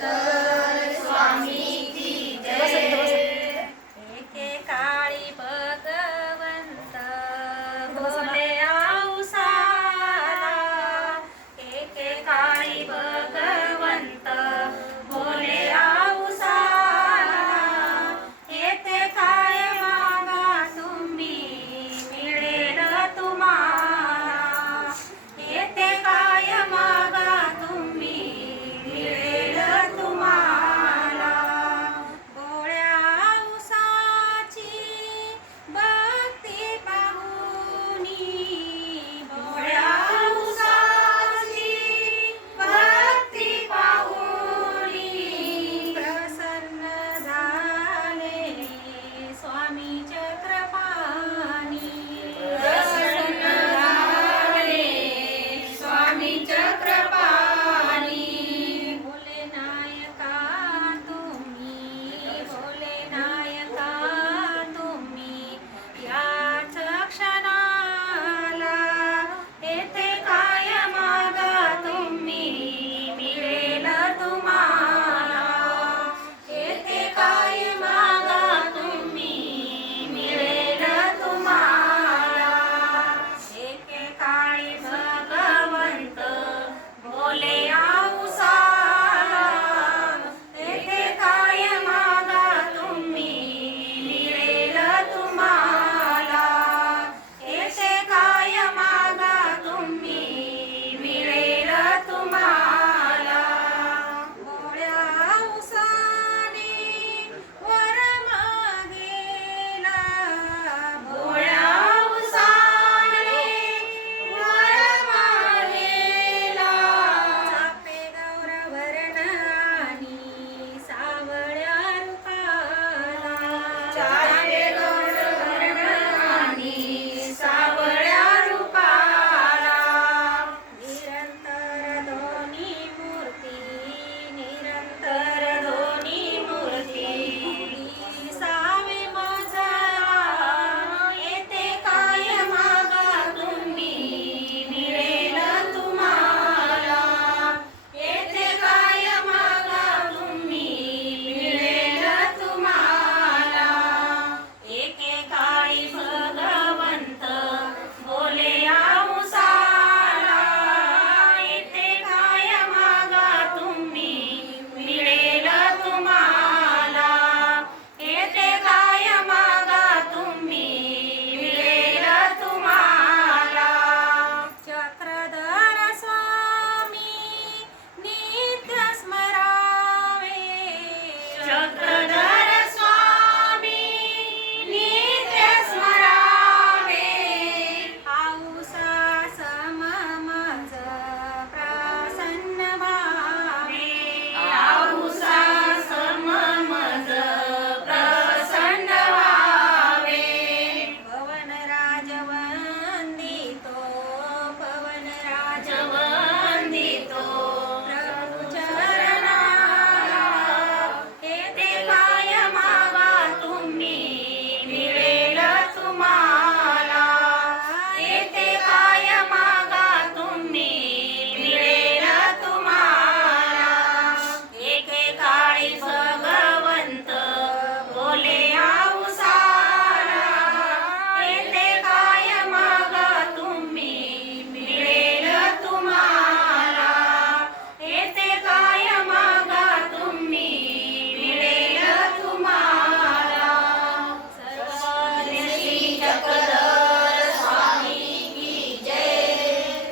가득